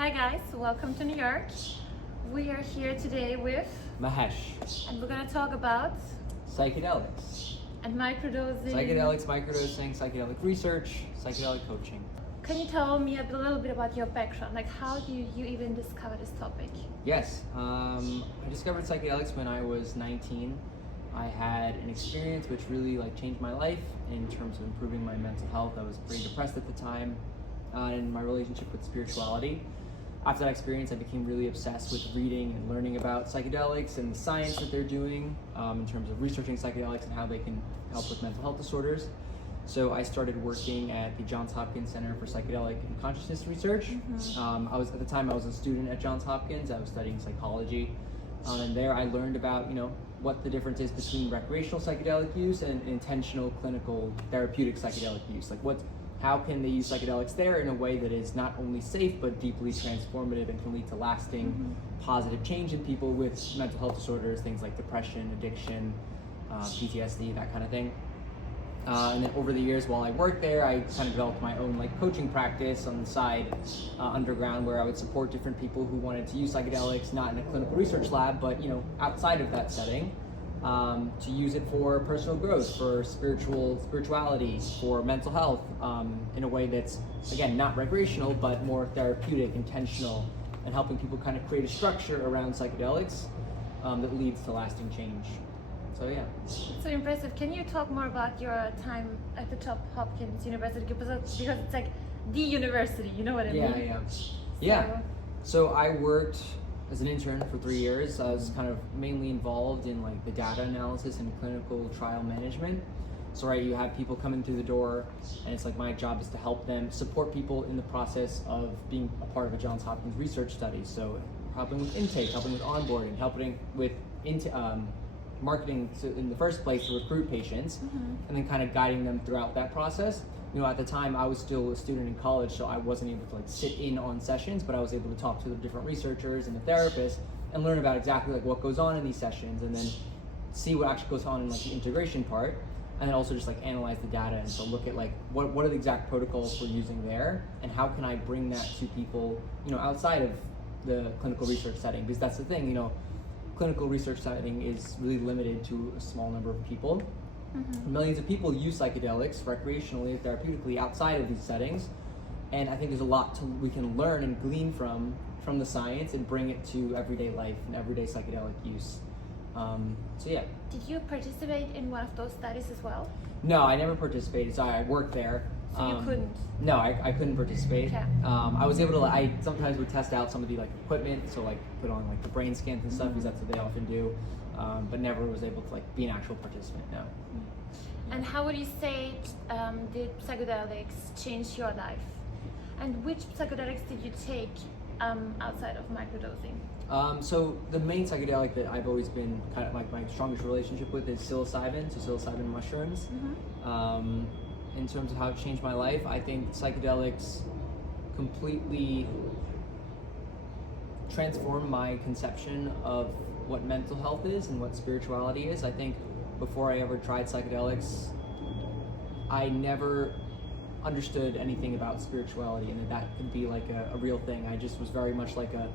Hi guys, welcome to New York. We are here today with Mahesh. and we're gonna talk about Psychedelics. and microdosing. Psychedelics, microdosing, psychedelic research, psychedelic coaching. Can you tell me a little bit about your background? Like how do you even discover this topic? Yes, I discovered psychedelics when I was 19. I had an experience which really changed my life in terms of improving my mental health. I was pretty depressed at the time, and my relationship with spirituality. After that experience, I became really obsessed with reading and learning about psychedelics and the science that they're doing in terms of researching psychedelics and how they can help with mental health disorders. So I started working at the Johns Hopkins Center for Psychedelic and Consciousness Research. I was at the time I was a student at Johns Hopkins. I was studying psychology, and there I learned about what the difference is between recreational psychedelic use and intentional clinical therapeutic psychedelic use. How can they use psychedelics there in a way that is not only safe but deeply transformative and can lead to lasting positive change in people with mental health disorders, things like depression, addiction, PTSD, that kind of thing. And then over the years while I worked there, I kind of developed my own coaching practice on the side, underground, where I would support different people who wanted to use psychedelics, not in a clinical research lab, but outside of that setting, to use it for personal growth, for spirituality, for mental health, in a way that's, again, not recreational, but more therapeutic, intentional, and helping people kind of create a structure around psychedelics that leads to lasting change. So yeah. So impressive. Can you talk more about your time at the Johns Hopkins University? Because it's like the university, you know what I mean? Yeah. So I worked as an intern for 3 years. I was kind of mainly involved in the data analysis and clinical trial management. So you have people coming through the door, and it's my job is to help them support people in the process of being a part of a Johns Hopkins research study. So helping with intake, helping with onboarding, helping with marketing in the first place to recruit patients, and then kind of guiding them throughout that process. At the time I was still a student in college, so I wasn't able to sit in on sessions, but I was able to talk to the different researchers and the therapists and learn about exactly what goes on in these sessions, and then see what actually goes on in the integration part, and then also just analyze the data and so look at what are the exact protocols we're using there, and how can I bring that to people outside of the clinical research setting, because that's the thing, clinical research setting is really limited to a small number of people. Millions of people use psychedelics recreationally, therapeutically outside of these settings, and I think there's a lot we can learn and glean from the science and bring it to everyday life and everyday psychedelic use. So yeah. Did you participate in one of those studies as well? No, I never participated. So I worked there. So you couldn't? No, I couldn't participate. Okay. I was able to, I sometimes would test out some of the equipment, so put on the brain scans and stuff, because that's what they often do, but never was able to be an actual participant, no. And how would you say did psychedelics change your life? And which psychedelics did you take outside of microdosing? So the main psychedelic that I've always been kind of my strongest relationship with is psilocybin, so psilocybin mushrooms. In terms of how it changed my life, I think psychedelics completely transformed my conception of what mental health is and what spirituality is. I think before I ever tried psychedelics, I never understood anything about spirituality and that could be a real thing. I just was very much a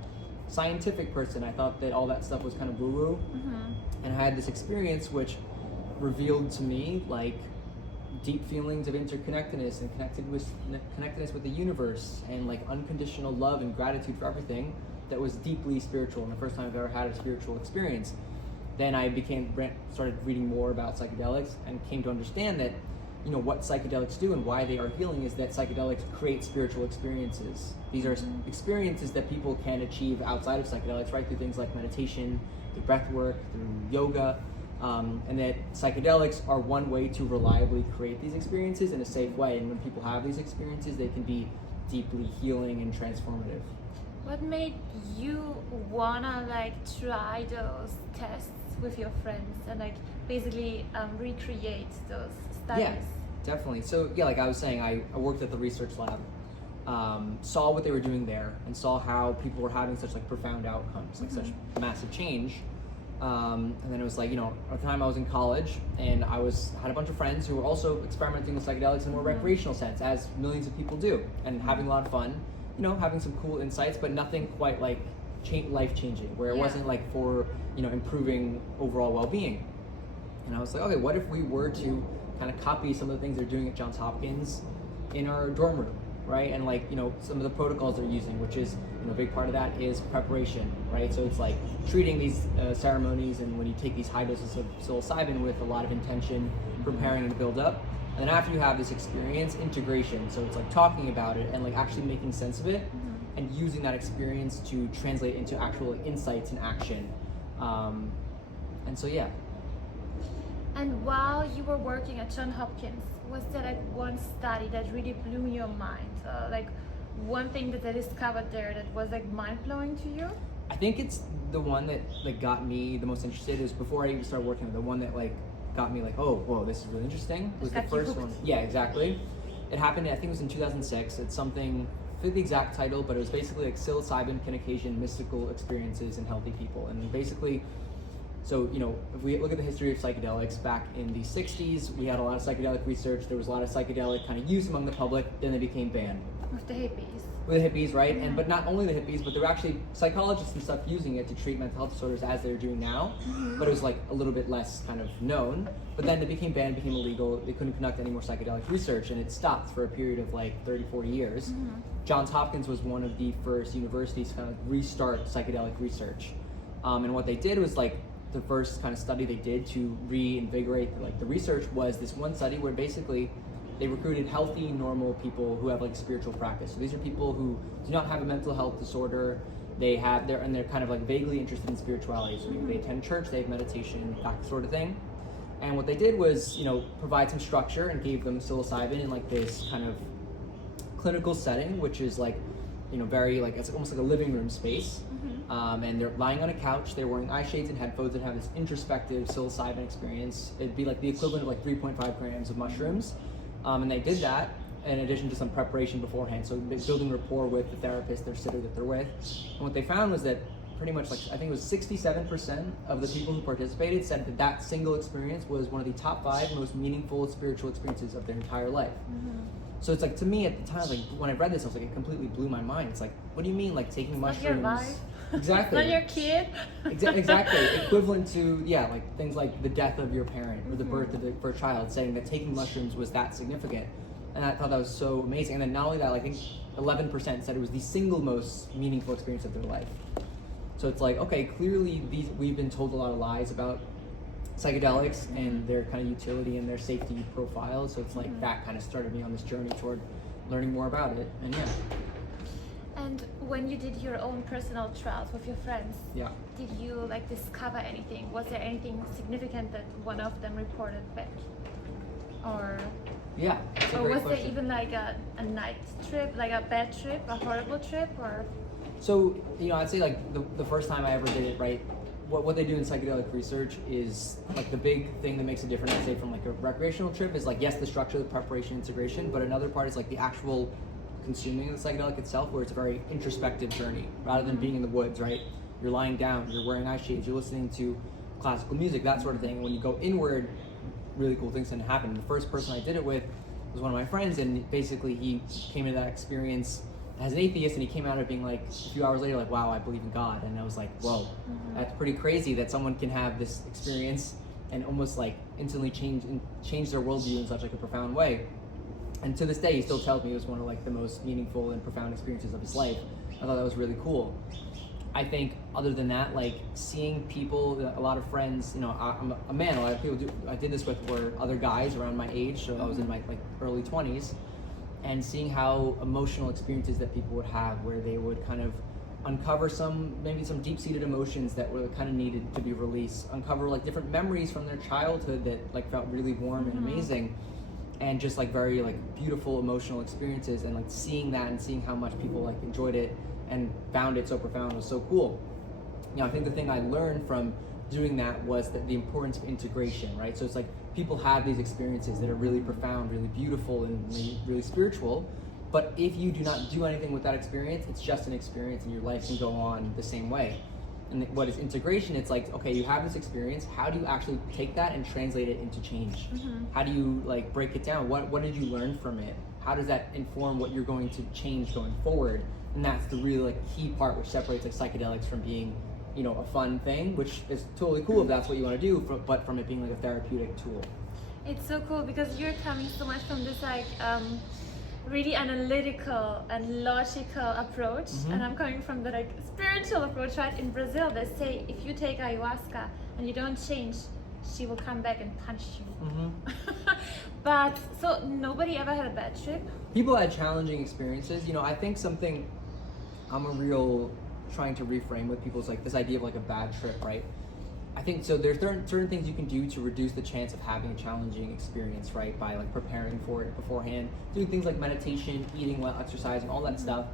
scientific person. I thought that all that stuff was kind of woo-woo, and I had this experience which revealed to me deep feelings of interconnectedness and connectedness with the universe, and unconditional love and gratitude for everything that was deeply spiritual, and the first time I've ever had a spiritual experience. Then I started reading more about psychedelics and came to understand that what psychedelics do and why they are healing is that psychedelics create spiritual experiences. These are experiences that people can achieve outside of psychedelics, through things like meditation, through breath work, through yoga, and that psychedelics are one way to reliably create these experiences in a safe way. And when people have these experiences, they can be deeply healing and transformative. What made you wanna try those tests with your friends and basically recreate those studies? Yeah, definitely. So yeah, I was saying, I worked at the research lab, saw what they were doing there, and saw how people were having such profound outcomes, such massive change. And then it was at the time I was in college, and had a bunch of friends who were also experimenting with psychedelics in a more recreational sense, as millions of people do, and having a lot of fun. having some cool insights, but nothing quite like life-changing, where it Yeah. wasn't like for, improving overall well-being. And I was like, okay, what if we were to kind of copy some of the things they're doing at Johns Hopkins in our dorm room, right? And like, some of the protocols they're using, which is, a big part of that is preparation, right? So it's like treating these ceremonies, and when you take these high doses of psilocybin with a lot of intention, preparing and build up. And then after you have this experience, integration. So it's like talking about it and like actually making sense of it, and using that experience to translate into actual insights and action. And so, yeah. And while you were working at Johns Hopkins, was there like one study that really blew your mind? Like one thing that they discovered there that was like mind-blowing to you? I think it's the one that like got me the most interested. Is before I even started working, the one that like got me like, oh, whoa, this is really interesting. Was the Got you first hooked. one. Yeah, exactly. It happened, I think it was in 2006. It's something, I forget the exact title, but it was basically like psilocybin can occasion mystical experiences in healthy people. And basically, so, if we look at the history of psychedelics, back in the 60s, we had a lot of psychedelic research. There was a lot of psychedelic kind of use among the public. Then they became banned. With the hippies. With the hippies, right? And but not only the hippies, but there were actually psychologists and stuff using it to treat mental health disorders as they're doing now. But it was like a little bit less kind of known. But then it became banned, became illegal. They couldn't conduct any more psychedelic research, and it stopped for a period of like 30, 40 years. Johns Hopkins was one of the first universities to kind of restart psychedelic research. And what they did was like, the first kind of study they did to reinvigorate the research was this one study where basically they recruited healthy, normal people who have like spiritual practice. So these are people who do not have a mental health disorder. They're kind of like vaguely interested in spirituality. So they attend church, they have meditation, that sort of thing. And what they did was, provide some structure and gave them psilocybin in like this kind of clinical setting, which is like, very like, it's almost like a living room space. And they're lying on a couch, they're wearing eye shades and headphones that have this introspective psilocybin experience. It'd be like the equivalent of like 3.5 grams of mushrooms. And they did that in addition to some preparation beforehand. So building rapport with the therapist, their sitter that they're with. And what they found was that pretty much like, I think it was 67% of the people who participated said that that single experience was one of the top 5 most meaningful spiritual experiences of their entire life. So it's like, to me at the time, like when I read this, I was like, it completely blew my mind. It's like, what do you mean like taking mushrooms? Not your wife. Exactly. Not your kid. Exactly. Equivalent to, like things like the death of your parent or the birth of a child, saying that taking mushrooms was that significant. And I thought that was so amazing. And then not only that, I think 11% said it was the single most meaningful experience of their life. So it's like, okay, clearly we've been told a lot of lies about psychedelics and their kind of utility and their safety profile. So it's like that kind of started me on this journey toward learning more about it. And yeah. And when you did your own personal trials with your friends, Yeah. did you like discover anything? Was there anything significant that one of them reported back? Or Yeah. That's a or great was question. there even like a night trip, like a bad trip, a horrible trip, or? So, I'd say like the first time I ever did it, right, what they do in psychedelic research is like the big thing that makes it different, I'd say, from like a recreational trip is like, yes, the structure, the preparation, integration, but another part is like the actual consuming of the psychedelic itself, where it's a very introspective journey rather than being in the woods, right? You're lying down, you're wearing eye shades, you're listening to classical music, that sort of thing. And when you go inward, really cool things tend to happen. The first person I did it with was one of my friends, and basically he came into that experience as an atheist, and he came out of it being like, a few hours later, like, wow, I believe in God. And I was like, whoa, that's pretty crazy that someone can have this experience and almost like instantly change their worldview in such like a profound way. And to this day, he still tells me it was one of like the most meaningful and profound experiences of his life. I thought that was really cool. I think other than that, like seeing people, a lot of friends, I'm a man, a lot of people I did this with were other guys around my age, so I was in my like early 20s, and seeing how emotional experiences that people would have, where they would kind of uncover maybe some deep-seated emotions that were kind of needed to be released, uncover like different memories from their childhood that like felt really warm and amazing, and just like very like beautiful emotional experiences, and like seeing that and seeing how much people like enjoyed it and found it so profound was so cool. I think the thing I learned from doing that was that the importance of integration, right? So it's like people have these experiences that are really profound, really beautiful, and really spiritual, but if you do not do anything with that experience, it's just an experience and your life can go on the same way. And what is integration? It's like, okay, you have this experience, how do you actually take that and translate it into change? How do you like break it down? What did you learn from it? How does that inform what you're going to change going forward? And that's the really like key part which separates like psychedelics from being, you know, a fun thing, which is totally cool if that's what you want to do, but from it being like a therapeutic tool. It's so cool because you're coming so much from this like really analytical and logical approach, and I'm coming from the like spiritual approach. Right, in Brazil they say if you take ayahuasca and you don't change, she will come back and punch you. But so nobody ever had a bad trip? People had challenging experiences. You know, I think something I'm a real trying to reframe with people is like this idea of like a bad trip, right? I think so there's certain things you can do to reduce the chance of having a challenging experience, right? By like preparing for it beforehand, doing things like meditation, eating well, exercising, all that stuff.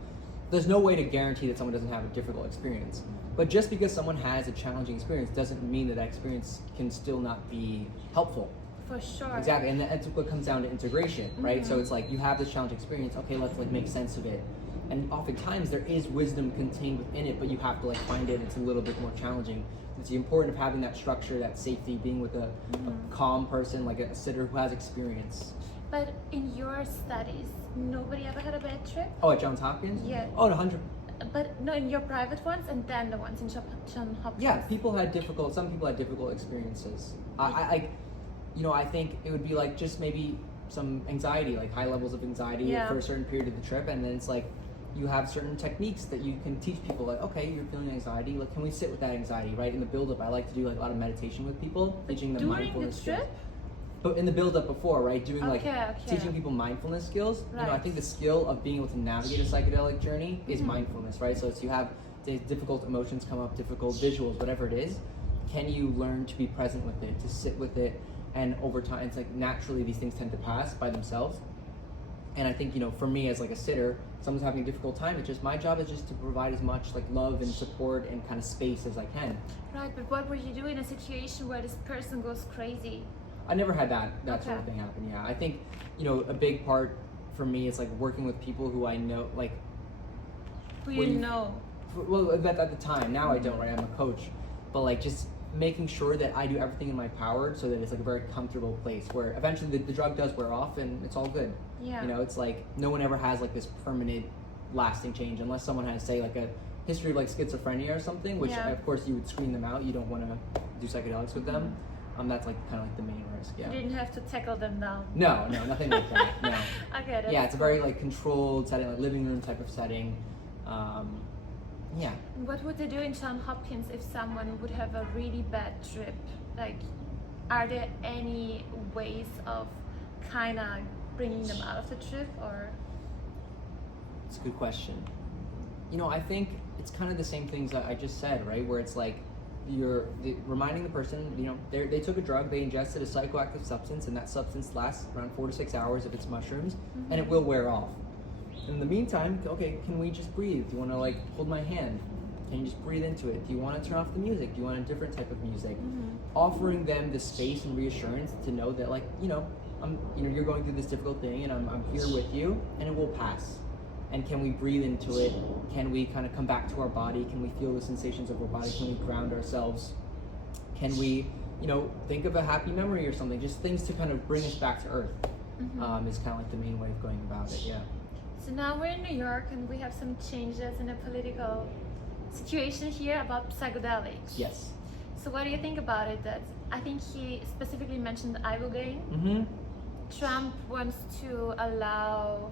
There's no way to guarantee that someone doesn't have a difficult experience. But just because someone has a challenging experience doesn't mean that experience can still not be helpful. For sure. Exactly, and that's what comes down to integration, right? So it's like you have this challenging experience, okay, let's like make sense of it. And oftentimes there is wisdom contained within it, but you have to like find it. It's a little bit more challenging. It's the importance of having that structure, that safety, being with a calm person, like a sitter who has experience. But in your studies, nobody ever had a bad trip? Oh, at Johns Hopkins? Yeah. Oh, 100. But no, in your private ones and then the ones in Johns Hopkins. Yeah, some people had difficult experiences. I think it would be like just maybe some anxiety, like high levels of anxiety for a certain period of the trip, and then it's like you have certain techniques that you can teach people, like, okay, you're feeling anxiety, like can we sit with that anxiety, right? In the build-up, I like to do like a lot of meditation with people, teaching them mindfulness skills. But in the build-up before, right, doing teaching people mindfulness skills, you know, I think the skill of being able to navigate a psychedelic journey is mindfulness, right? So it's you have difficult emotions come up, difficult visuals, whatever it is, can you learn to be present with it, to sit with it, and over time, it's like naturally these things tend to pass by themselves. And I think, you know, for me as like a sitter, someone's having a difficult time, it's just my job is just to provide as much like love and support and kind of space as I can. Right, but what would you do in a situation where this person goes crazy? I never had that sort of thing happen. Yeah, I think, you know, a big part for me is like working with people who I know, like who you know. Well, at the time, now I don't, right? I'm a coach, but like just making sure that I do everything in my power so that it's like a very comfortable place where eventually the drug does wear off and it's all good. Yeah. You know, it's like no one ever has like this permanent, lasting change unless someone has, say, like a history of like schizophrenia or something, which of course you would screen them out. You don't want to do psychedelics with them. That's like kind of like the main risk. Yeah. You didn't have to tackle them down. No, nothing like that. No. Okay. Yeah, it's a very like controlled setting, like living room type of setting. Yeah. What would they do in Johns Hopkins if someone would have a really bad trip? Like, are there any ways of kind of bringing them out of the trip, or? It's a good question. You know, I think it's kind of the same things that I just said, right? Where it's like reminding the person, you know, they took a drug, they ingested a psychoactive substance, and that substance lasts around 4 to 6 hours if it's mushrooms, and it will wear off. In the meantime, okay, can we just breathe? Do you want to like hold my hand? Can you just breathe into it? Do you want to turn off the music? Do you want a different type of music? Offering them the space and reassurance to know that, like, you know, you're going through this difficult thing, and I'm here with you, and it will pass. And can we breathe into it? Can we kind of come back to our body? Can we feel the sensations of our body? Can we ground ourselves? Can we, you know, think of a happy memory or something? Just things to kind of bring us back to earth. Is kind of like the main way of going about it. Yeah. So now we're in New York and we have some changes in the political situation here about psychedelics. Yes. So what do you think about it? That I think he specifically mentioned ibogaine. Trump wants to allow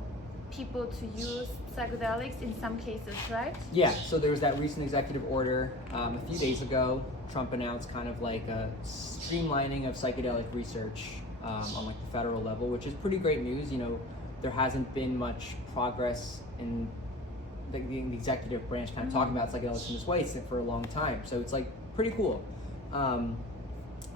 people to use psychedelics in some cases, right? Yeah, so there was that recent executive order a few days ago. Trump announced kind of like a streamlining of psychedelic research on like the federal level, which is pretty great news. You know, there hasn't been much progress in the executive branch kind of talking about psychedelics in this way for a long time. So it's like pretty cool.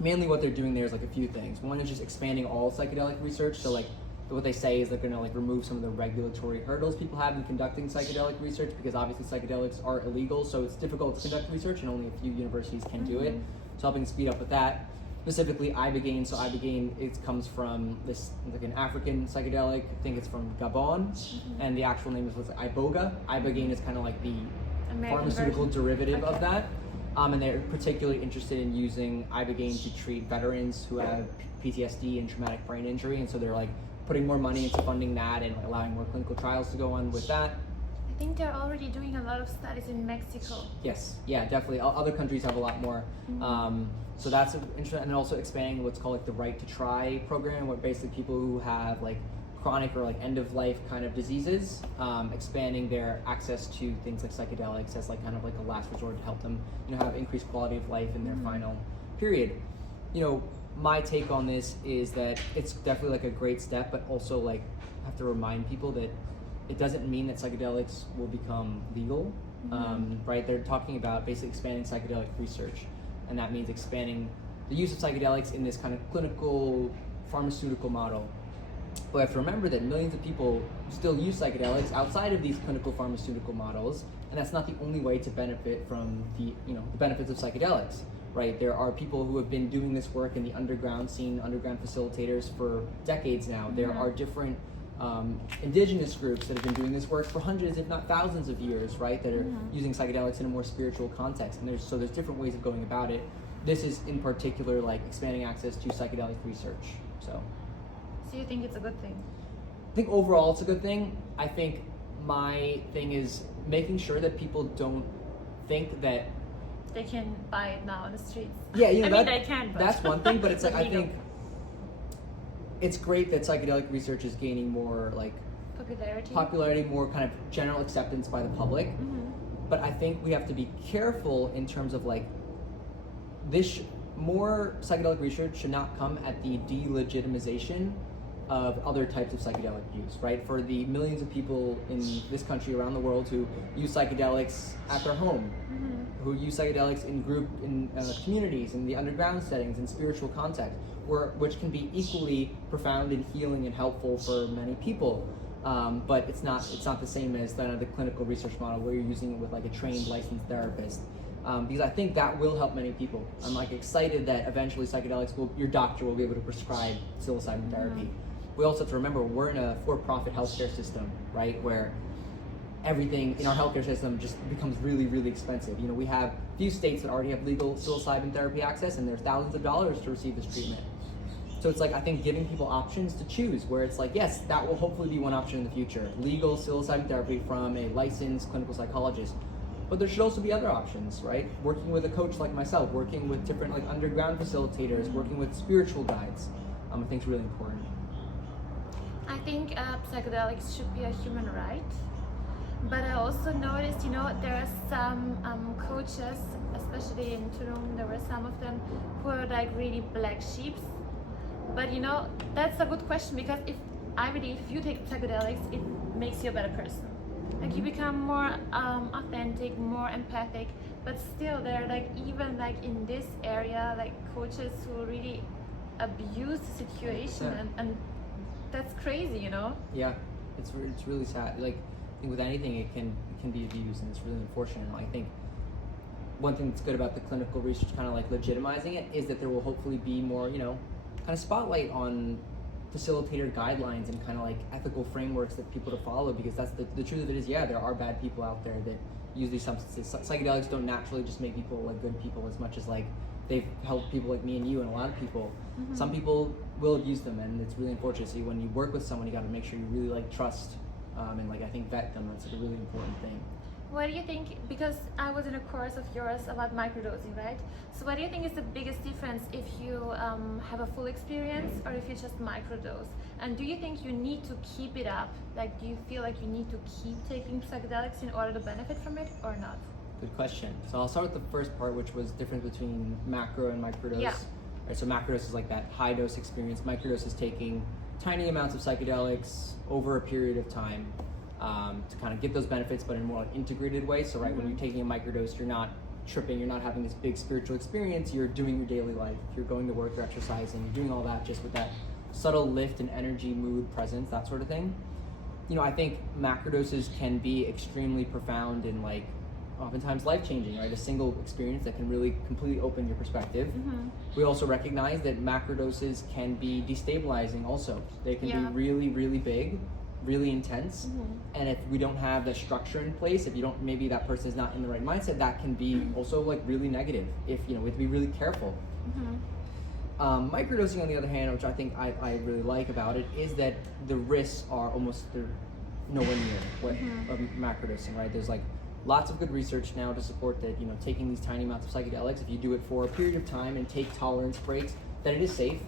Mainly what they're doing there is like a few things. One is just expanding all psychedelic research. So like what they say is they're going to like remove some of the regulatory hurdles people have in conducting psychedelic research, because obviously psychedelics are illegal, so it's difficult to conduct research and only a few universities can do it. So helping speed up with that. Specifically ibogaine. So ibogaine, it comes from this like an African psychedelic. I think it's from Gabon, and the actual name is iboga. Ibogaine is kind of like the American pharmaceutical version. derivative of that. And they're particularly interested in using ibogaine to treat veterans who have PTSD and traumatic brain injury, and so they're like putting more money into funding that and allowing more clinical trials to go on with that. I think they're already doing a lot of studies in Mexico. Yes, yeah, definitely. Other countries have a lot more. So that's interesting, and also expanding what's called like the Right to Try program, where basically people who have like chronic or like end of life kind of diseases, expanding their access to things like psychedelics as like kind of like a last resort to help them, have increased quality of life in their final period. My take on this is that it's definitely like a great step, but also like I have to remind people that it doesn't mean that psychedelics will become legal, right? They're talking about basically expanding psychedelic research, and that means expanding the use of psychedelics in this kind of clinical pharmaceutical model. But we have to remember that millions of people still use psychedelics outside of these clinical pharmaceutical models, and that's not the only way to benefit from the benefits of psychedelics, right? There are people who have been doing this work in the underground scene, underground facilitators for decades now. There are different indigenous groups that have been doing this work for hundreds, if not thousands of years, right? That are using psychedelics in a more spiritual context, and there's different ways of going about it. This is in particular like expanding access to psychedelic research. So you think it's a good thing? I think overall it's a good thing. I think my thing is making sure that people don't think that they can buy it now on the streets. Yeah, I mean they can, but that's one thing. But it's like I legal. think it's great that psychedelic research is gaining more like popularity, more kind of general acceptance by the public. But I think we have to be careful in terms of like more psychedelic research should not come at the delegitimization of other types of psychedelic use, right? For the millions of people in this country, around the world, who use psychedelics at their home, who use psychedelics in communities, in the underground settings, in spiritual context, which can be equally profound and healing and helpful for many people. But it's not the same as the clinical research model where you're using it with like a trained licensed therapist. Because I think that will help many people. I'm like excited that eventually your doctor will be able to prescribe psilocybin therapy. We also have to remember we're in a for-profit healthcare system, right? Where everything in our healthcare system just becomes really, really expensive. We have a few states that already have legal psilocybin therapy access, and there's thousands of dollars to receive this treatment. So it's like, I think giving people options to choose, where it's like, yes, that will hopefully be one option in the future. Legal psilocybin therapy from a licensed clinical psychologist. But there should also be other options, right? Working with a coach like myself, working with different like underground facilitators, working with spiritual guides, I think is really important. I think psychedelics should be a human right. But I also noticed, there are some coaches, especially in Tulum, there were some of them who are like really black sheeps. But that's a good question, because I believe if you take psychedelics, it makes you a better person. Like you become more authentic, more empathic, but still there are like even like in this area like coaches who really abuse the situation and that's crazy, Yeah, it's really sad. Like I think with anything it can be abused, and it's really unfortunate. I think one thing that's good about the clinical research kind of like legitimizing it is that there will hopefully be more, kind of spotlight on facilitator guidelines and kind of like ethical frameworks that people to follow, because that's the truth of it is, there are bad people out there that use these substances. Psychedelics don't naturally just make people like good people as much as like they've helped people like me and you and a lot of people. Some people will abuse them, and it's really unfortunate. So when you work with someone, you got to make sure you really like trust and like I think vet them. That's like a really important thing. What do you think, because I was in a course of yours about microdosing, right? So what do you think is the biggest difference if you have a full experience or if you just microdose? And do you think you need to keep it up? Like, do you feel like you need to keep taking psychedelics in order to benefit from it or not? Good question. So I'll start with the first part, which was difference between macro and microdose. Yeah. Right, so macrodose is like that high dose experience. Microdose is taking tiny amounts of psychedelics over a period of time to kind of get those benefits, but in a more like integrated way. So when you're taking a microdose, you're not tripping, you're not having this big spiritual experience, you're doing your daily life. You're going to work, you're exercising, you're doing all that just with that subtle lift and energy, mood, presence, that sort of thing. I think macrodoses can be extremely profound and like oftentimes life-changing, right? A single experience that can really completely open your perspective. We also recognize that macrodoses can be destabilizing also. They can be really, really big, really intense, and if we don't have the structure in place, if you don't, maybe that person is not in the right mindset, that can be also like really negative. If we have to be really careful. Microdosing, on the other hand, which I think I really like about it, is that the risks are almost nowhere near what macrodosing, right? There's like lots of good research now to support that, you know, taking these tiny amounts of psychedelics, if you do it for a period of time and take tolerance breaks, that it is safe.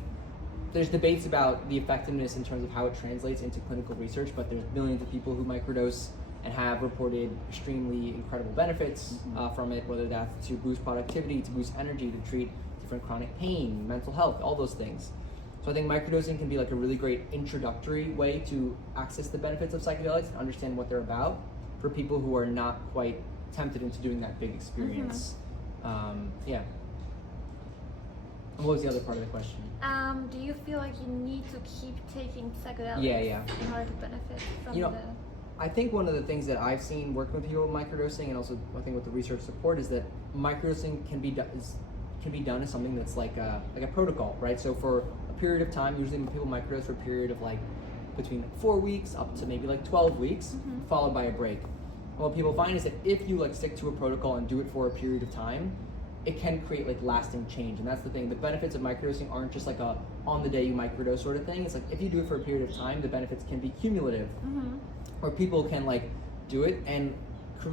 There's debates about the effectiveness in terms of how it translates into clinical research, but there's millions of people who microdose and have reported extremely incredible benefits from it, whether that's to boost productivity, to boost energy, to treat different chronic pain, mental health, all those things. So I think microdosing can be like a really great introductory way to access the benefits of psychedelics and understand what they're about for people who are not quite tempted into doing that big experience. Yeah. And what was the other part of the question? Do you feel like you need to keep taking psychedelics Yeah. in order to benefit from You know, I think one of the things that I've seen working with people with microdosing, and also I think with the research support, is that microdosing can be done as something that's like a protocol, right? So for a period of time, usually when people microdose for a period of like between 4 weeks up to maybe like 12 weeks, followed by a break. And what people find is that if you like stick to a protocol and do it for a period of time, it can create like lasting change. And that's the thing. The benefits of microdosing aren't just like a on the day you microdose sort of thing. It's like if you do it for a period of time, the benefits can be cumulative, or people can like do it and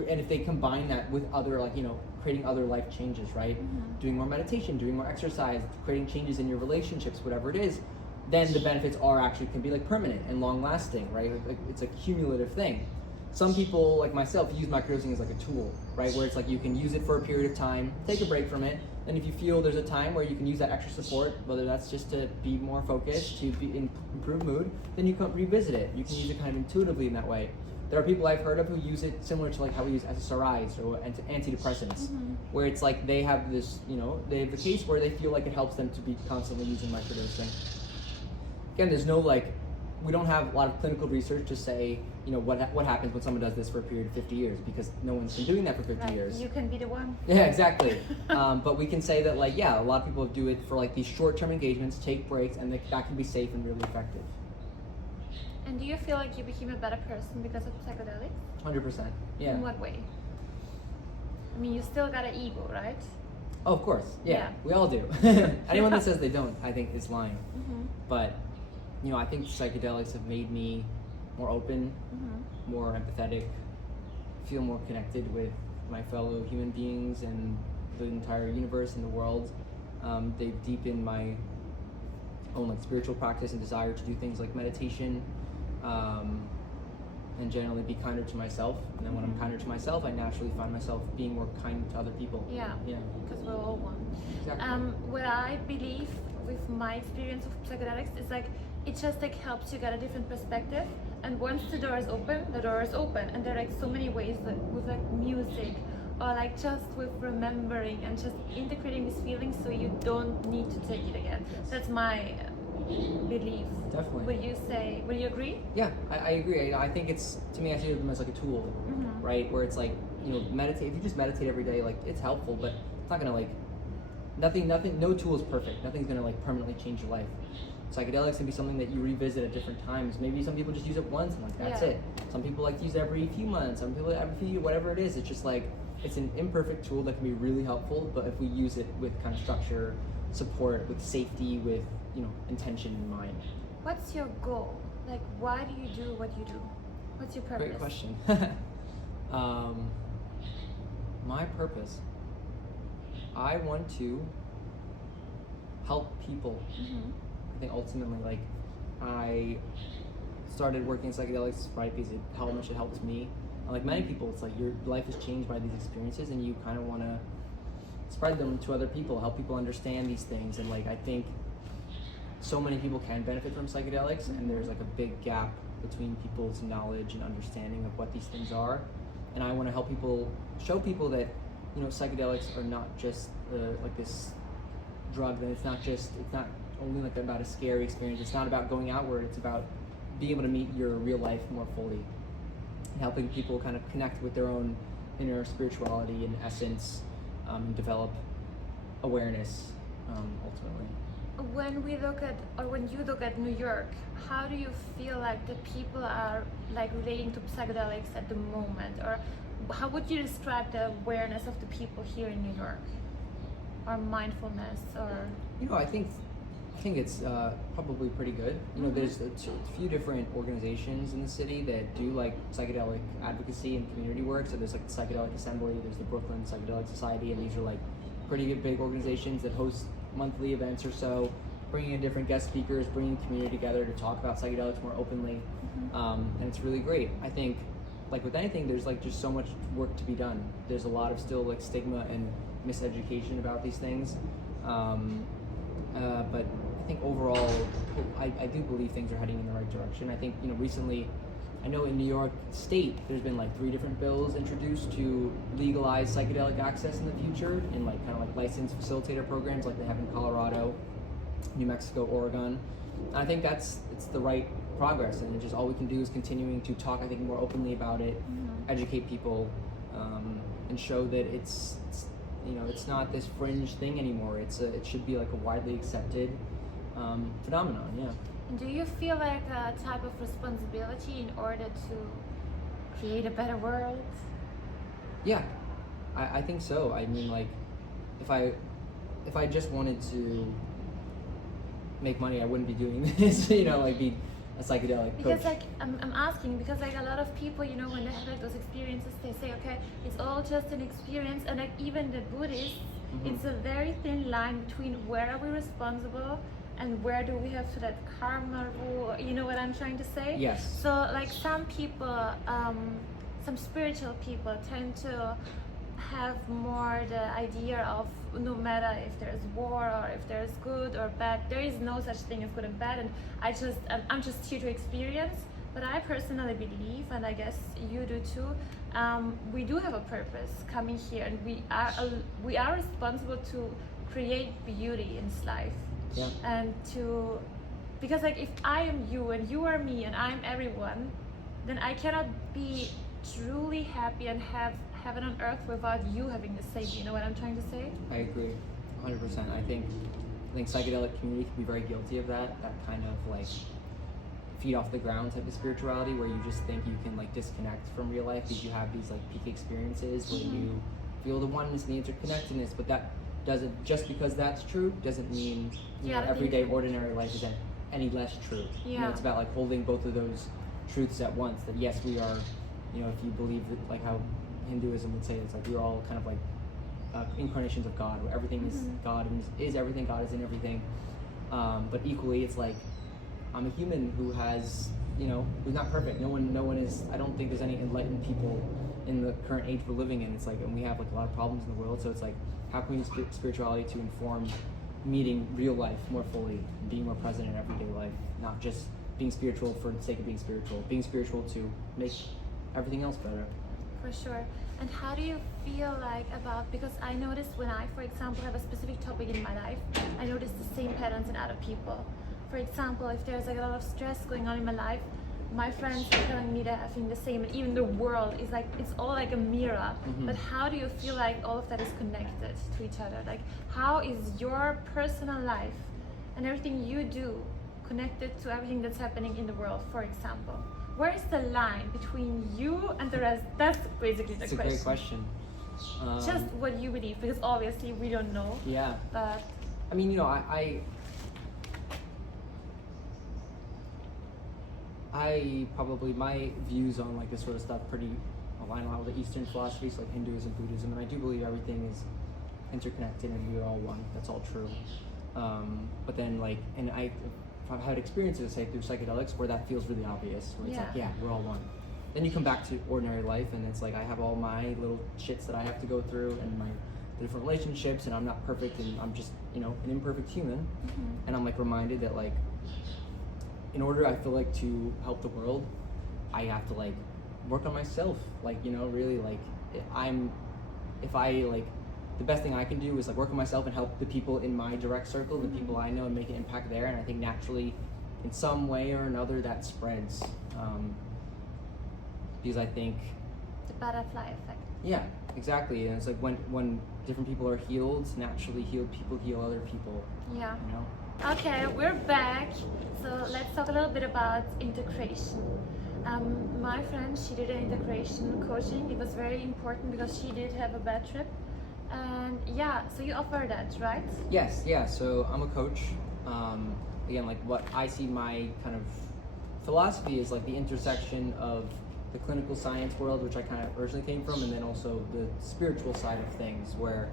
if they combine that with other, like, you know, creating other life changes, right? Doing more meditation, doing more exercise, creating changes in your relationships, whatever it is, then the benefits are actually can be like permanent and long lasting, right? Like it's a cumulative thing. Some people, like myself, use microdosing as like a tool, right? Where it's like you can use it for a period of time, take a break from it, and if you feel there's a time where you can use that extra support, whether that's just to be more focused, to improve mood, then you can revisit it. You can use it kind of intuitively in that way. There are people I've heard of who use it similar to like how we use SSRIs or antidepressants, where it's like they have this, you know, they have the case where they feel like it helps them to be constantly using microdosing. Again, there's no like, we don't have a lot of clinical research to say, you know, what happens when someone does this for a period of 50 years, because no one's been doing that for 50 years. You can be the one. Yeah, exactly. But we can say that, like, yeah, a lot of people do it for like these short-term engagements, take breaks, and that can be safe and really effective. And do you feel like you became a better person because of psychedelics? 100%. Yeah. In what way? I mean, you still got an ego, right? Oh, of course. Yeah. We all do. Anyone that says they don't, I think, is lying. But, you know, I think psychedelics have made me more open, more empathetic, feel more connected with my fellow human beings and the entire universe and the world. They've deepened my own like spiritual practice and desire to do things like meditation, and generally be kinder to myself. And then when I'm kinder to myself, I naturally find myself being more kind to other people. Yeah. Because we're all one. Exactly. What I believe with my experience of psychedelics is like it just like helps you get a different perspective. And once the door is open, the door is open. And there are like so many ways that with like music or like just with remembering and just integrating these feelings so you don't need to take it again. That's my belief. Definitely. Would you agree? Yeah, I agree. I think it's, to me, I see them as like a tool, right? Where it's like, you know, meditate, if you just meditate every day, like it's helpful, but it's not gonna like, nothing, no tool is perfect. Nothing's gonna like permanently change your life. Psychedelics can be something that you revisit at different times. Maybe some people just use it once and like that's it. Some people like to use it every few months, some people every few, whatever it is. It's just like, it's an imperfect tool that can be really helpful, but if we use it with kind of structure, support, with safety, with, you know, intention in mind. What's your goal? Like, why do you do what you do? What's your purpose? Great question. My purpose, I want to help people. I think ultimately, like, I started working in psychedelics, right, because how much it helped me. And like many people, it's like your life is changed by these experiences, and you kind of want to spread them to other people, help people understand these things. And like, I think so many people can benefit from psychedelics, and there's like a big gap between people's knowledge and understanding of what these things are. And I want to help people, show people that, you know, psychedelics are not just like this drug, that it's not only like about a scary experience. It's not about going outward. It's about being able to meet your real life more fully, and helping people kind of connect with their own inner spirituality and essence, and develop awareness, ultimately. When you look at New York, how do you feel like the people are like relating to psychedelics at the moment, or how would you describe the awareness of the people here in New York, or mindfulness, or? You know, I think I think it's probably pretty good. You know, there's a few different organizations in the city that do like psychedelic advocacy and community work. So there's like the Psychedelic Assembly, there's the Brooklyn Psychedelic Society, and these are like pretty good big organizations that host monthly events or so, bringing in different guest speakers, bringing community together to talk about psychedelics more openly, and it's really great. I think, like with anything, there's like just so much work to be done. There's a lot of still like stigma and miseducation about these things, but I think overall, I do believe things are heading in the right direction. I think, you know, recently, I know in New York State, there's been like 3 different bills introduced to legalize psychedelic access in the future in like kind of like licensed facilitator programs like they have in Colorado, New Mexico, Oregon. And I think it's the right progress, and just all we can do is continuing to talk, I think, more openly about it, educate people, and show that it's you know, it's not this fringe thing anymore. It should be like a widely accepted phenomenon. Yeah. And do you feel like a type of responsibility in order to create a better world? Yeah, I think so. I mean, like, if I just wanted to make money, I wouldn't be doing this. You know, like be a psychedelic coach. Because like I'm asking because like a lot of people, you know, when they have like those experiences, they say, okay, it's all just an experience, and like even the Buddhists, it's a very thin line between where are we responsible and where do we have to let karma rule. You know what I'm trying to say? Yes. So like some people, some spiritual people tend to have more the idea of no matter if there's war or if there's good or bad, there is no such thing as good and bad, and I'm just here to experience. But I personally believe, and I guess you do too, we do have a purpose coming here, and we are responsible to create beauty in this life. Yeah. And because like if I am you and you are me and I'm everyone, then I cannot be truly happy and have heaven on earth without you having the same. You know what I'm trying to say? I agree, 100%. I think psychedelic community can be very guilty of that kind of like feet off the ground type of spirituality, where you just think you can like disconnect from real life because you have these like peak experiences where you feel the oneness and the interconnectedness. But that doesn't, just because that's true doesn't mean you know everyday ordinary life is any less true. You know, it's about like holding both of those truths at once. That yes, we are, you know, if you believe that, like how Hinduism would say, it's like we're all kind of like incarnations of God, where everything is God and is everything, God is in everything. But equally, it's like I'm a human who has, you know, who's not perfect. No one is. I don't think there's any enlightened people in the current age we're living in. It's like, and we have like a lot of problems in the world. So it's like, how can we use spirituality to inform meeting real life more fully, being more present in everyday life, not just being spiritual for the sake of being spiritual to make everything else better. For sure. And how do you feel like about, because I notice when I, for example, have a specific topic in my life, I notice the same patterns in other people. For example, if there's like a lot of stress going on in my life, my friends are telling me that I think the same, and even the world is like, it's all like a mirror. But how do you feel like all of that is connected to each other? Like, how is your personal life and everything you do connected to everything that's happening in the world, for example? Where is the line between you and the rest? That's basically the question. It's a great question. Just what you believe, because obviously we don't know. Yeah. But I mean, you know, I probably, my views on like this sort of stuff pretty align a lot with the Eastern philosophies like Hinduism, Buddhism, and I do believe everything is interconnected and we're all one. That's all true. But then like, and I've had experiences, say, through psychedelics where that feels really obvious, where it's like, yeah, we're all one. Then you come back to ordinary life and it's like I have all my little shits that I have to go through and my different relationships, and I'm not perfect and I'm just, you know, an imperfect human. And I'm like reminded that like, in order, I feel like, to help the world, I have to like work on myself. Like, you know, really like the best thing I can do is like work on myself and help the people in my direct circle, the people I know, and make an impact there. And I think naturally, in some way or another, that spreads. Because I think the butterfly effect. Yeah, exactly. And it's like when different people are healed, naturally healed people heal other people. Yeah. You know? Okay, we're back. So let's talk a little bit about integration. My friend, she did an integration coaching. It was very important because she did have a bad trip. And yeah, so you offer that, right? Yes, yeah. So I'm a coach. Again, like what I see my kind of philosophy is like the intersection of the clinical science world, which I kind of originally came from, and then also the spiritual side of things, where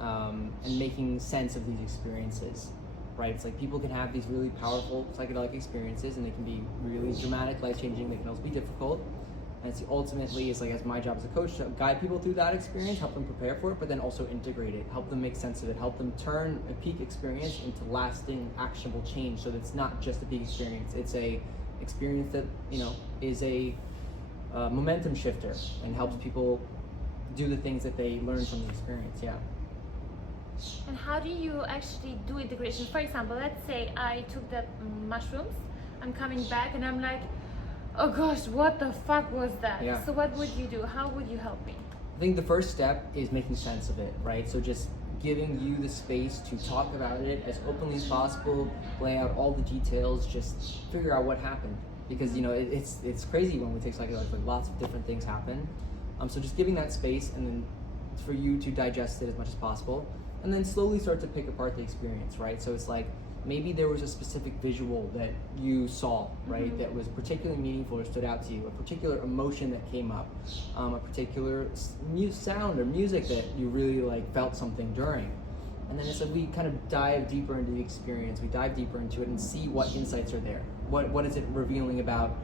and making sense of these experiences, right? It's like people can have these really powerful psychedelic experiences, and they can be really dramatic, life-changing. They can also be difficult, and it's ultimately, it's like, as my job as a coach, to guide people through that experience, help them prepare for it, but then also integrate it, help them make sense of it, help them turn a peak experience into lasting, actionable change, so that it's not just a peak experience. It's a experience that, you know, is a momentum shifter and helps people do the things that they learn from the experience. Yeah. And how do you actually do integration? For example, let's say I took the mushrooms, I'm coming back and I'm like, oh gosh, what the fuck was that? Yeah. So what would you do? How would you help me? I think the first step is making sense of it, right? So just giving you the space to talk about it as openly as possible, lay out all the details, just figure out what happened. Because, you know, it's crazy when we take psychedelics, like lots of different things happen. So just giving that space, and then for you to digest it as much as possible, and then slowly start to pick apart the experience, right? So it's like, maybe there was a specific visual that you saw, right, that was particularly meaningful or stood out to you, a particular emotion that came up, a particular sound or music that you really like felt something during. And then it's like we kind of dive deeper into the experience, we dive deeper into it and see what insights are there. What is it revealing about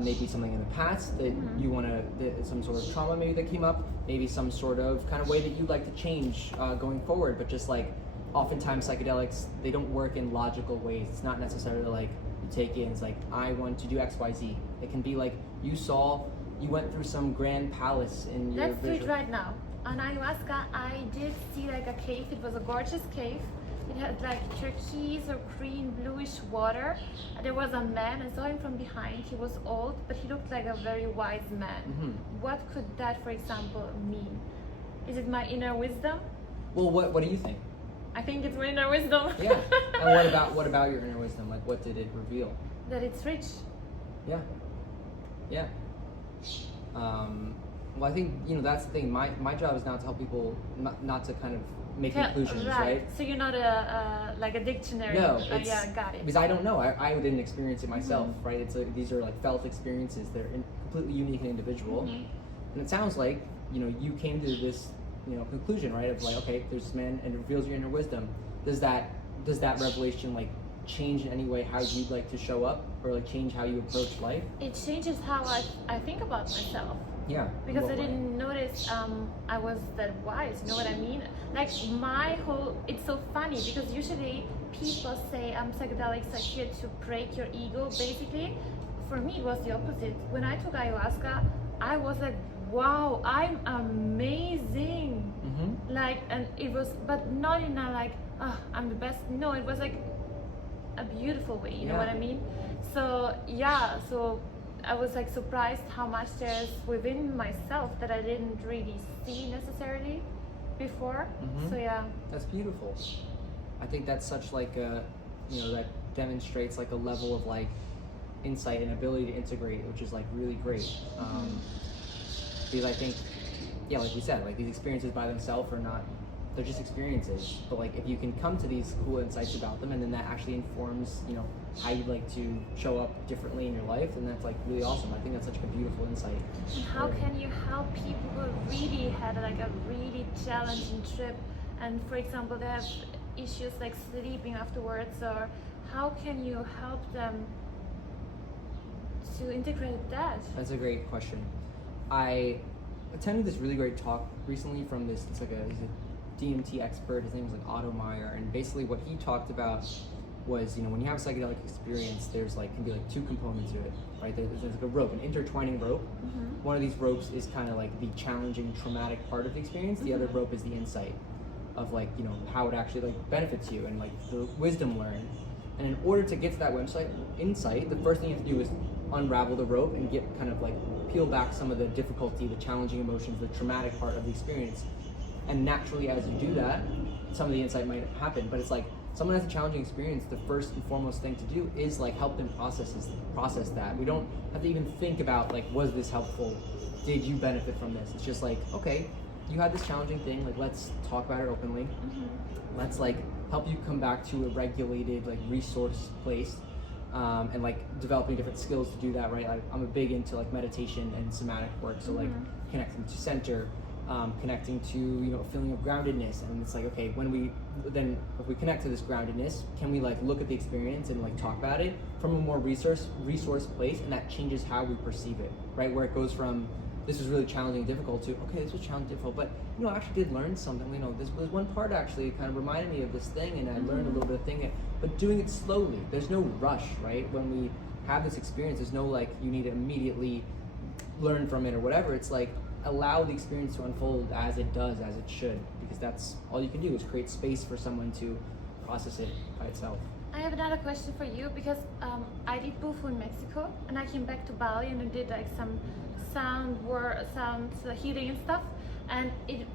maybe something in the past that you want to, some sort of trauma maybe that came up, maybe some sort of kind of way that you'd like to change going forward, but just like, oftentimes psychedelics, they don't work in logical ways. It's not necessarily like you take it and it's like, I want to do X, Y, Z. It can be like, you went through some grand palace in your Let's do it right now. On ayahuasca, I did see like a cave. It was a gorgeous cave. It had like turquoise or green bluish water. There was a man, I saw him from behind. He was old, but he looked like a very wise man. What could that, for example, mean? Is it my inner wisdom? Well, what do you think? I think it's my inner wisdom. Yeah. And what about your inner wisdom? Like, what did it reveal? That it's rich. Yeah. Yeah. Well, I think, you know, that's the thing. My job is not to help people, not to kind of make conclusions, right? So you're not like a dictionary. No. Yeah, got it. Because I don't know. I didn't experience it myself, right? It's like, these are like felt experiences. They're completely unique and individual. And it sounds like, you know, you came to this, you know, conclusion, right, of like, okay, there's this man and it reveals your inner wisdom. Does that revelation like change in any way how you'd like to show up, or like change how you approach life? It changes how I think about myself. Yeah. Because I didn't notice I was that wise, you know what I mean? Like it's so funny because usually people say psychedelics are here to break your ego, basically. For me, it was the opposite. When I took ayahuasca, I was like, wow, I'm amazing. Like, and it was, but not in a like, I'm the best. No, it was like a beautiful way, you know what I mean? So yeah, so I was like surprised how much there's within myself that I didn't really see necessarily before. So yeah. That's beautiful. I think that's such like a, you know, that demonstrates like a level of like insight and ability to integrate, which is like really great. Because I think, yeah, like we said, like these experiences by themselves are not, they're just experiences. But like if you can come to these cool insights about them, and then that actually informs, you know, how you'd like to show up differently in your life, then that's like really awesome. I think that's such a beautiful insight. And how can you help people who really had like a really challenging trip, and for example they have issues like sleeping afterwards, or how can you help them to integrate that? That's a great question. I attended this really great talk recently from this, he's a DMT expert, his name is like Otto Meyer, and basically what he talked about was, you know, when you have a psychedelic experience, there's like, can be like two components to it, right? There's like a rope, an intertwining rope. One of these ropes is kind of like the challenging, traumatic part of the experience. The other rope is the insight of like, you know, how it actually like benefits you and like the wisdom learned. And in order to get to that insight, the first thing you have to do is unravel the rope and get kind of like peel back some of the difficulty, the challenging emotions, the traumatic part of the experience. And naturally, as you do that, some of the insight might happen. But it's like, someone has a challenging experience, the first and foremost thing to do is like help them process that. We don't have to even think about like, was this helpful? Did you benefit from this? It's just like, okay, you had this challenging thing, like let's talk about it openly. Let's like help you come back to a regulated like resource place, and like developing different skills to do that, right? Like, I'm a big into like meditation and somatic work, so like connecting to center, connecting to, you know, a feeling of groundedness. And it's like, okay, if we connect to this groundedness, can we like look at the experience and like talk about it from a more resource place, and that changes how we perceive it, right? Where it goes from, this was really challenging and difficult, to, okay, this was challenging and difficult, but you know, I actually did learn something. You know, this was one part actually kind of reminded me of this thing, and I learned a little bit of thing, but doing it slowly. There's no rush, right? When we have this experience, there's no like, you need to immediately learn from it or whatever. It's like, allow the experience to unfold as it does, as it should, because that's all you can do, is create space for someone to process it by itself. I have another question for you, because I did Bufu in Mexico, and I came back to Bali and I did like some sound healing and stuff, and it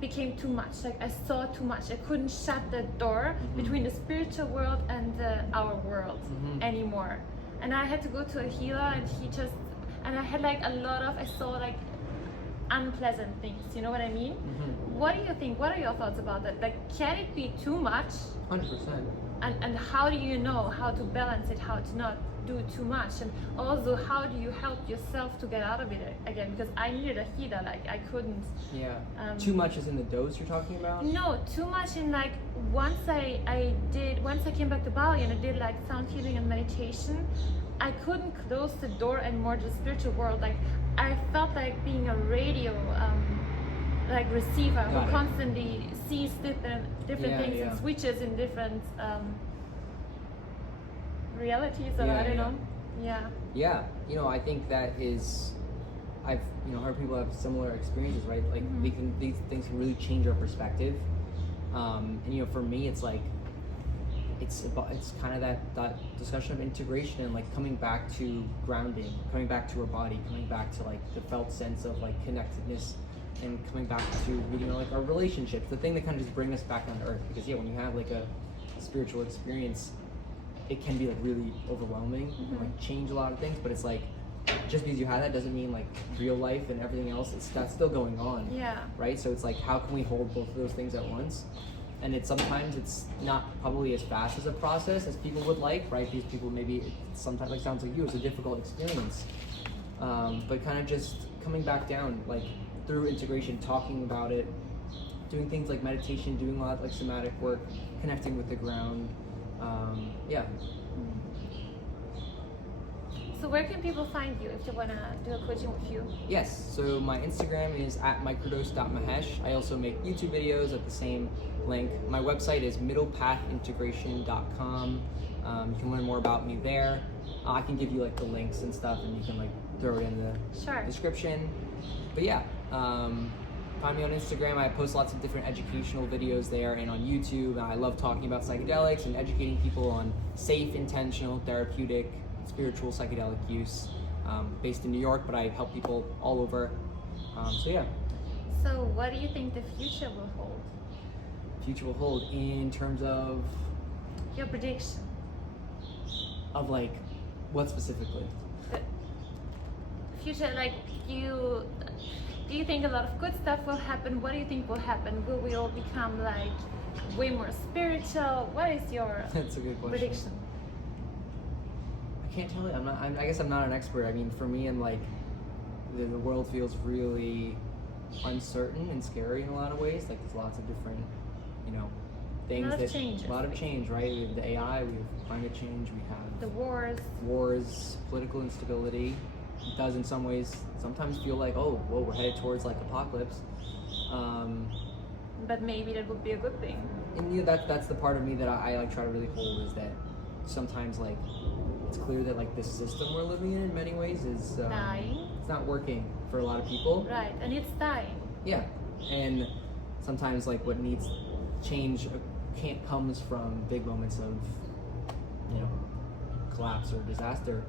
became too much. Like, I saw too much. I couldn't shut the door between the spiritual world and our world anymore. And I had to go to a healer, and I had like I saw like unpleasant things, you know what I mean? What do you think? What are your thoughts about that? Like, can it be too much? 100%. And how do you know how to balance it, how to not do too much? And also, how do you help yourself to get out of it again? Because I needed a healer, like I couldn't. Yeah. Too much is in the dose you're talking about? No, too much in like, once I came back to Bali and I did like sound healing and meditation, I couldn't close the door anymore to the spiritual world. Like, I felt like being a radio like receiver who constantly sees different things and switches in different realities, or I don't know. Yeah, you know, I think that is, I've, you know, heard people have similar experiences, right? Like these things can really change our perspective, and you know, for me it's like, it's kind of that discussion of integration and like coming back to grounding, coming back to our body, coming back to like the felt sense of like connectedness, and coming back to, you know, like our relationships, the thing that kind of just bring us back on earth. Because when you have like a spiritual experience, it can be like really overwhelming and like change a lot of things, but it's like, just because you have that doesn't mean like real life and everything else, that's still going on. Right? So it's like, how can we hold both of those things at once? And sometimes it's not probably as fast as a process as people would like, right? These people, maybe sometimes, like sounds like you, it's a difficult experience, but kind of just coming back down, like through integration, talking about it, doing things like meditation, doing a lot of like somatic work, connecting with the ground. So where can people find you if they want to do a coaching with you? Yes, so my Instagram is @microdose.mahesh. I also make YouTube videos at the same link. My website is middlepathintegration.com. You can learn more about me there. I can give you like the links and stuff, and you can like throw it in the description. But yeah, find me on Instagram. I post lots of different educational videos there, and on YouTube. I love talking about psychedelics and educating people on safe, intentional, therapeutic, spiritual psychedelic use. Based in New York, but I help people all over. So what do you think the future will hold? Future will hold in terms of your prediction of like what specifically? The future, like do you think a lot of good stuff will happen? What do you think will happen? Will we all become like way more spiritual? What is your That's a good question. prediction? I can't tell you. I guess I'm not an expert. I mean, for me, I'm like, the world feels really uncertain and scary in a lot of ways. Like, there's lots of different, you know, things. A lot of change, right? We have the AI, we have climate change, we have the wars, political instability. It does in some ways sometimes feel like, oh, well, we're headed towards like apocalypse. But maybe that would be a good thing. And you know, that's the part of me that I like try to really hold, is that sometimes like it's clear that like this system we're living in many ways is dying. It's not working for a lot of people. Right, and it's dying. Yeah, and sometimes like what needs change comes from big moments of, you know, collapse or disaster.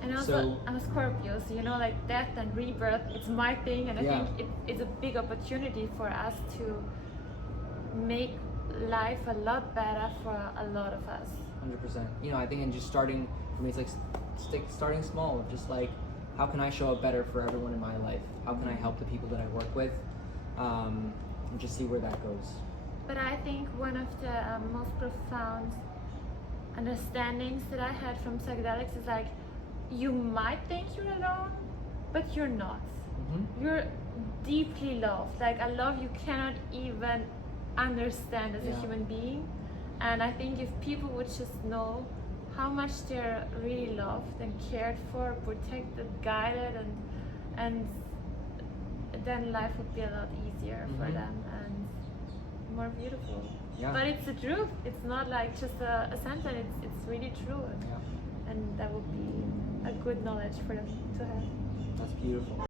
And also, I'm a Scorpio, so you know, like death and rebirth, it's my thing, and I think it's a big opportunity for us to make life a lot better for a lot of us. 100%. You know, I think in just starting, for me, it's like starting small, just like, how can I show up better for everyone in my life? How can I help the people that I work with? and just see where that goes. But I think one of the most profound understandings that I had from psychedelics is like, you might think you're alone, but you're not. You're deeply loved. Like a love you cannot even understand as a human being. And I think if people would just know how much they're really loved and cared for, protected, guided, and then life would be a lot easier for them and more beautiful. Yeah. But it's the truth. It's not like just a sentence. It's really true. Yeah. And that would be a good knowledge for them to have. That's beautiful.